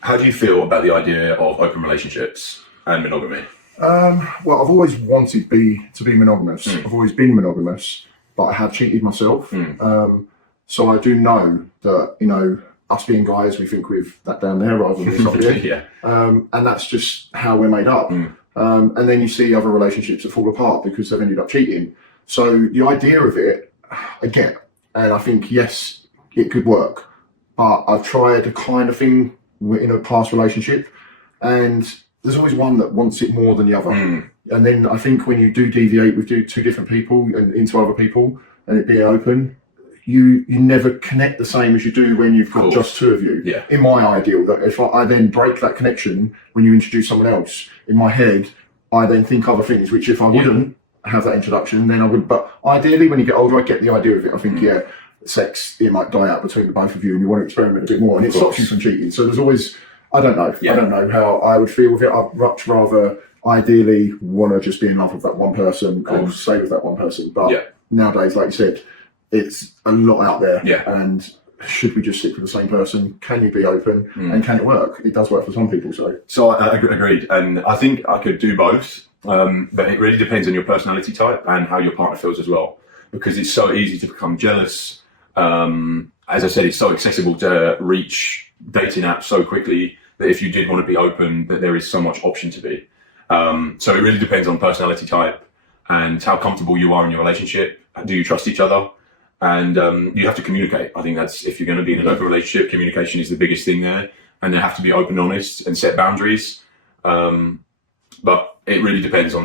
How do you feel about the idea of open relationships and monogamy? Well, I've always wanted to be monogamous. I've always been monogamous, but I have cheated myself. So I do know that, us being guys, we think we've that down there rather than this up here. Yeah. And that's just how we're made up. And then you see other relationships that fall apart because they've ended up cheating. So the idea of it, I get, and I think, yes, it could work. But I've tried a kind of thing in a past relationship, and there's always one that wants it more than the other. And then I think when you do deviate with two different people and into other people and it being open, you never connect the same as you do when you've got just two of you. Yeah. In my ideal, that if I then break that connection when you introduce someone else, in my head, I then think other things, which if I wouldn't have that introduction, then I would. But ideally, when you get older, I get the idea of it. I think, sex, it might die out between the both of you and you want to experiment a bit more, and it stops you from cheating. So there's always, I don't know. I don't know how I would feel with it. I'd much rather ideally want to just be in love with that one person and stay with that one person. But nowadays, like you said, it's a lot out there. And should we just stick with the same person? Can you be open? And can it work? It does work for some people. So I agreed. And I think I could do both. But it really depends on your personality type and how your partner feels as well. Because it's so easy to become jealous. As I said, it's so accessible to reach dating apps so quickly that if you did want to be open, that there is so much option to be. So it really depends on personality type and how comfortable you are in your relationship. Do you trust each other? And you have to communicate. I think that's, if you're going to be in an open relationship, communication is the biggest thing there. And they have to be open, honest, and set boundaries. But it really depends on